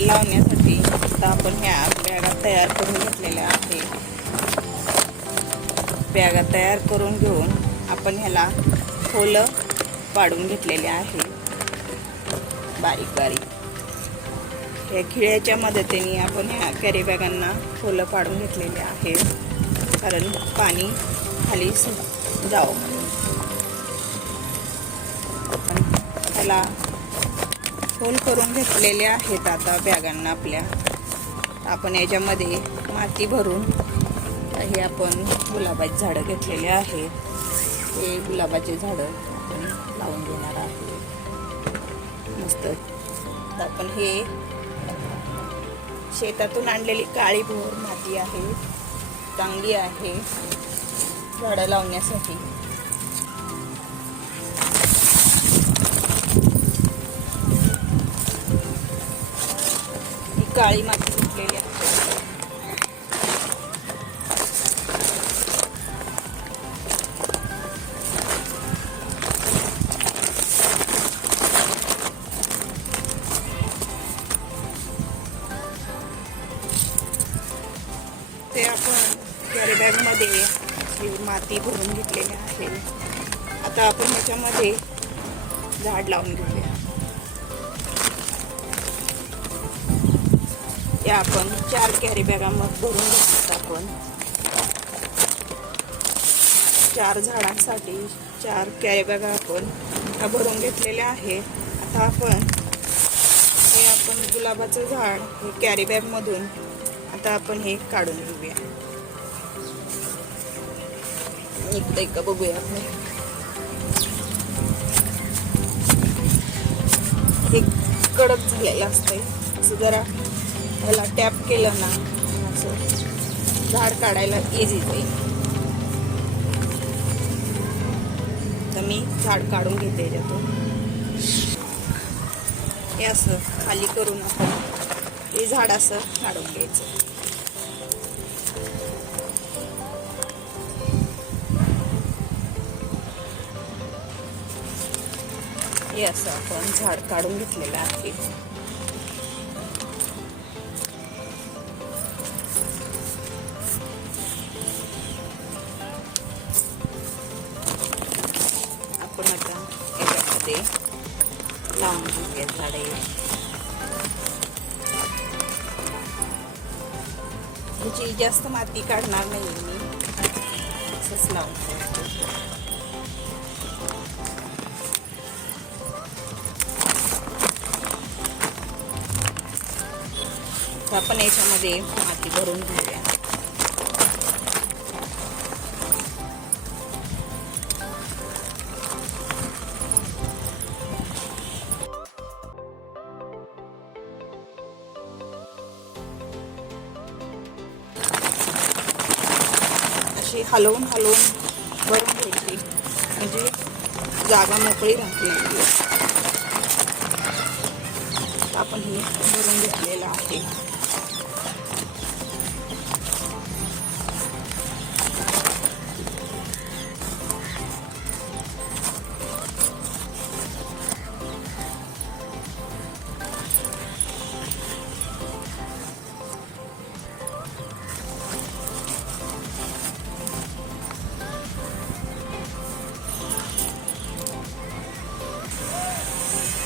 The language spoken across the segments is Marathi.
लावण्यासाठी आता आपण ह्या बॅगा तयार करून घेतलेल्या आहे. बॅगा तयार करून घेऊन आपण ह्याला खोल पाडून घेतलेले आहे बारीक बारीक. या खिळ्याच्या मदतीने आपण ह्या कॅरी बॅगांना खोल पाडून घेतलेले आहे, कारण पाणी खाली जावं म्हणून. आपण ह्याला खोल करून घेतलेले आहेत आता बॅगांना आपल्या. आपण याच्यामध्ये माती भरून हे आपण गुलाबाची झाडं घेतलेले आहेत. हे गुलाबाचे झाडं आपण लावून घेणार आहोत मस्त. आपण हे शेतातून आणलेली काळी भोर माती आहे, चांगली आहे झाडं लावण्यासाठी. ही काळी माती घेतलेली आहे. ते आपण कॅरी बॅग मध्ये माती भरून घेतलेली आहे. आता आपण ह्याच्यामध्ये झाड लावून घेऊया. या आपण 4 कॅरी बॅगांमध्ये भरून घेतल्यात. आपण 4 झाडांसाठी 4 कॅरी बॅगा आपण भरून घेतलेल्या आहेत. आता आपण गुलाबाचं झाड हे कॅरी बॅग मधून आता आपण हे काढून घेऊया. निघतंय का बघूया आपण. हे कडक झालेलं असतंय, असं जरा ह्याला टॅप केलं ना असं झाड काढायला इझी जाईल. तर मी झाड काढून घेते याच्यातून. हे असं खाली करून आपण हे झाड असं काढून घ्यायचं. हे असं आपण झाड काढून घेतलेलं आहे. आपण आता याच्यामध्ये लावून घेऊया झाडे. ह्याची जास्त माती काढणार नाही मी, असंच लावून ठेवतो. आपण याच्यामध्ये माती भरून घेऊया. अशी हलवून भरून घ्यायची, म्हणजे जागा मोकळी राहते. आपण हे भरून घेतलेलं आहे.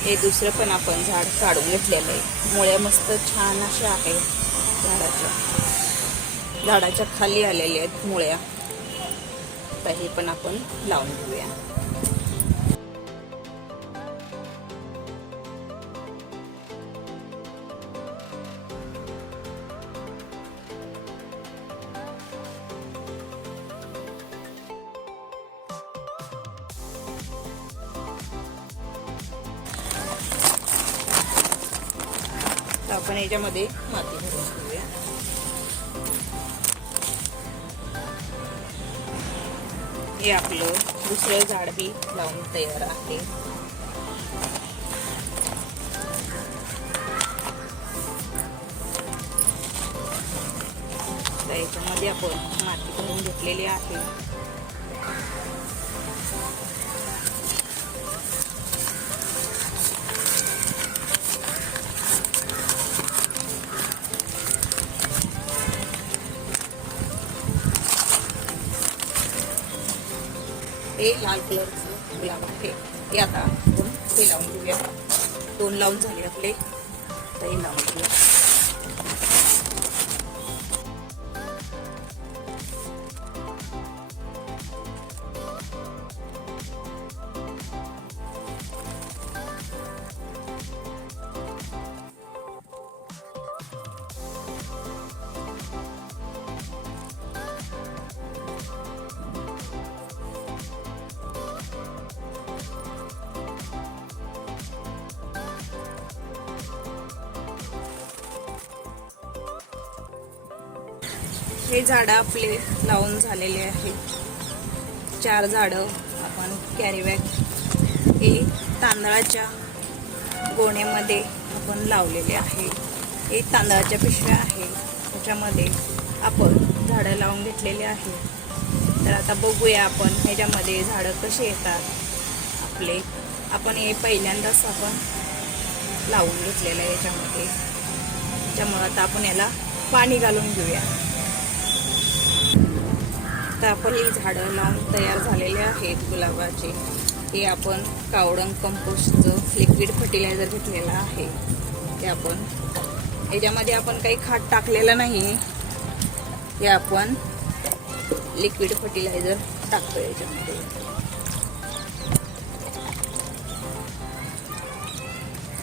हे दुसरं पण आपण झाड काढून घेतलेलं आहे. मुळ्या मस्त छान अशा आहेत झाडाच्या खाली आलेल्या आहेत मुळ्या. तर हे पण आपण लावून घेऊया. आपण याच्यामध्ये माती भरून घेऊया. हे आपलं दुसरं झाड बी लावून तयार आहे. तर याच्यामध्ये आपण माती भरून घेतलेली आहे. हे लाल कलरचं गुलाब आहे. हे आता आपण ते लावून घेऊया. 2 लावून झाले आपले, तर हे लावून घेऊया. हे झाडं आपले लावून झालेले आहेत. 4 झाडं आपण कॅरीबॅग हे तांदळाच्या गोण्यामध्ये आपण लावलेले आहे. हे तांदळाच्या पिशव्या आहे, त्याच्यामध्ये आपण झाडं लावून घेतलेले आहे. तर आता बघूया आपण ह्याच्यामध्ये झाडं कसे येतात आपले. आपण हे पहिल्यांदाच आपण लावून घेतलेलं आहे याच्यामध्ये. त्यामुळे आता आपण याला पाणी घालून घेऊया. तर आपण ही झाडं लावून तयार झालेले आहेत गुलाबाचे. हे आपण कावडंग कंपोस्टचं लिक्विड फर्टिलायझर घेतलेलं आहे. ते आपण याच्यामध्ये आपण काही खत टाकलेलं नाही. हे आपण लिक्विड फर्टिलायझर टाकतो याच्यामध्ये.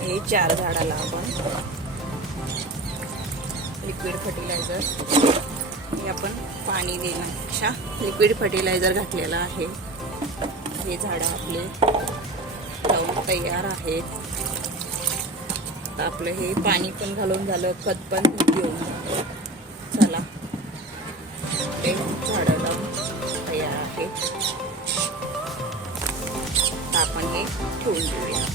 हे 4 झाडाला आपण लिक्विड फर्टिलायझर, हे आपण पाणी देण्यापेक्षा लिक्विड फर्टिलायझर घातलेलं आहे. हे झाडं आपले लावून तयार आहेत. आता आपलं हे पाणी पण घालून झालं, खत पण घेऊन झालं. चला, ते झाडं लावून तयार आहेत. आता आपण हे ठेवून देऊया.